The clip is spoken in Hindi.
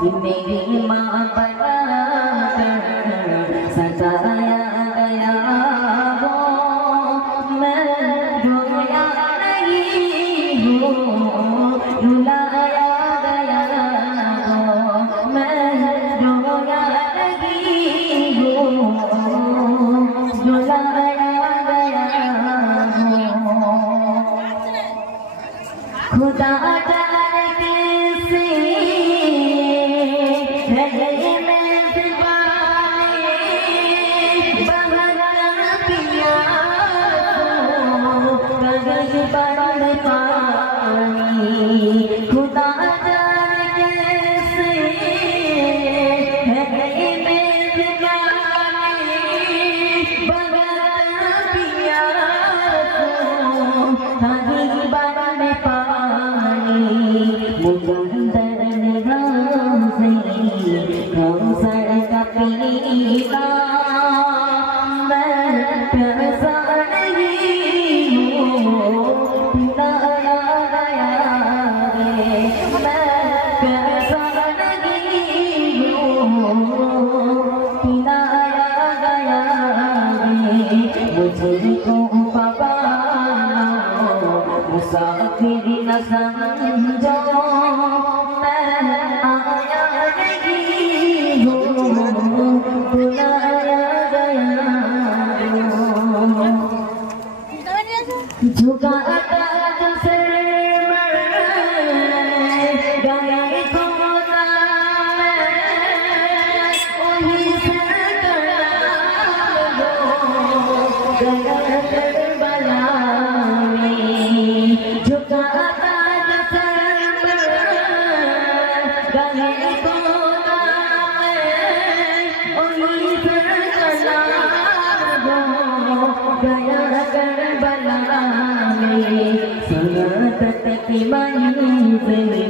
मेरी माँ बना कर सताया गया हो, मैं रोया नहीं हूँ, रुलाया गया हो, मैं रोया नहीं हूँ, रुलाया गया हो। खुदा खुदा जाने कैसे है मेजबानी बगैर पिया हरी बन पानी मुकद्दर निगाह से कौसर का पीना मैं प्यासा नहीं हूँ मुझको बाबा मुसाफिर न समझो, मैं आया नहीं हूँ, बुलाया गया हूँ। झुकाता जो सिर गए खुदा मैं वही सिर करबला में झुकाता जो सर गए खुदा मैं वही सिर गया करबला में सनातन की मंजिल